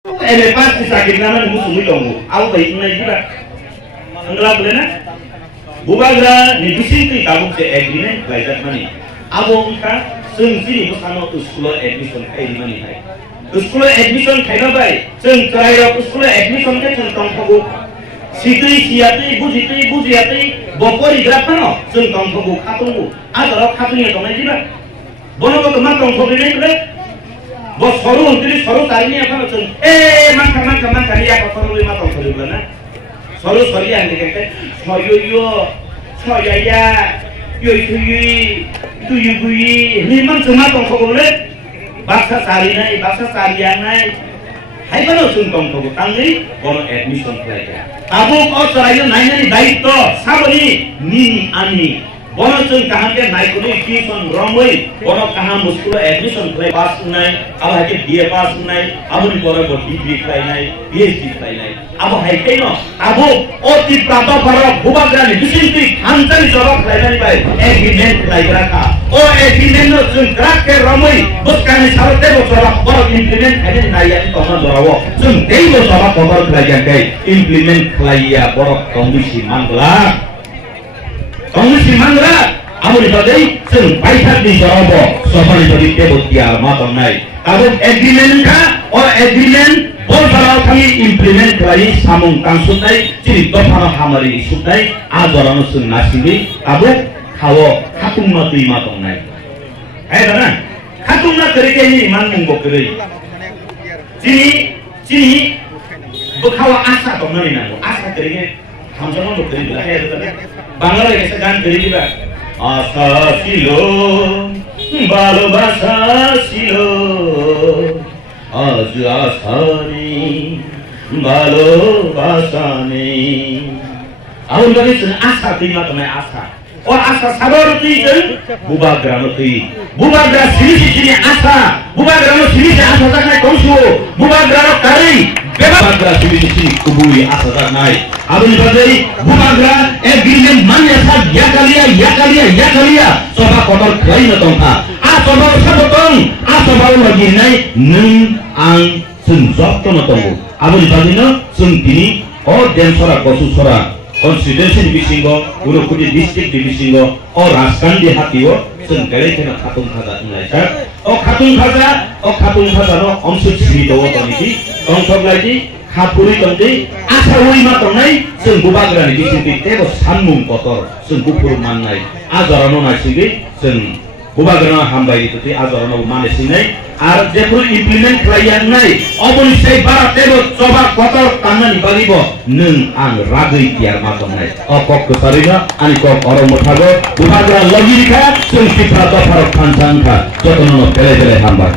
Pas sakit naman musuh itu, aku baik mulai juga. Enggak boleh na? Bubagra ni disinti kamu se agreement belajar mani. Abo kita sengsi bersama sekolah admission kain mani hai. Sekolah admission kain apa? Seng kerja sekolah admission ke tentang kamu. Siapa buji bopori berapa no? Seng tentang kamu katunggu. Ada katungnya kau mana? Bono kau kemana tentang kamu ni? Bos soru untuk soru tarinya apa macam? Maka dia apa soru lima tahun soru bulan na? Soru yang dikatakan soyo ya, itu lima cuma tahun soru bulan. Bahasa sarian naik. Hai mana sungkong soru tanggi, bono admission pelajar. Tabuk selain naiknya ni baik to, sabuni ni ani. Bono chung kahan ke naik kuni tuition romoi, bono kahan muskul admission play pass unai, अब है के BA pass unai, अब उन बोरा बो degree play नाई, PhD play नाई, अब है के नो, अब ओ ती प्राप्त करो बुबाग्रा ने दिसिंती खानचरी जवाब play नाई बाय, agreement play करा का, ओ agreement नो chung करा के romoi, बस काने सारते बो जवाब बोरो implement है नाई यानी तो हम जोरावो, chung तेई बो जवाब बोरो play जाके implement play या बोरो कॉम्बिसी मांगला Komisi mangga, amu dipakai seng paisat di Jawa, sopan di Tebotia matang naik. Kalau agreement ka, agreement, kalau kami implement lagi samung kangsut naik, jadi doa hamari isut naik, ajaran seng nasibi, kalau katung mati matang naik. Mana? Katung mati kerja ini manggung bokeri. Sini, bukawa asa kemana nabo, asa kerja, hamzah bokeri belah. Bangla yang segan beri juga. Asa silo, balobasa silo, aja asani, balobasa ni. Awal bagi sen asa terima kemai asa. Asa sabar tu bubagra mati. Bubagra sini asa. Bubagra sini asa tak naik konsu. Bubagra kari. Bubagra sini kubui asa tak naik. Abang berdiri, bubagra agreement mana sah ya kaliya. Sobat kotor kain atau apa? Sobat sabotong, sobat lagi naik ang senjak tu natongu. Abang berdiri, sentini, dan sora kosu sora. Konstitusi di Bisinggo, guru kudi distrik di Bisinggo, raskan di hatiwo, sengkere kena katung kata Indonesia. Katung kata no omsut sini doa tadi, tongkol lagi, kapuri tadi, asal lima tonai, senggubagra di distrik itu sanmung kotor, senggupur manai, ajaran nasi seng bubagra hambai itu ti ajaran manis ini, jepul implement klien nai, obon saya barat tebot coba kotor tangan balibo, ang ragai tiar matang nai, kok kesarina, kok orang mutago, bubagra logika, seng kita dapat pancangka, jodoh pele hambai.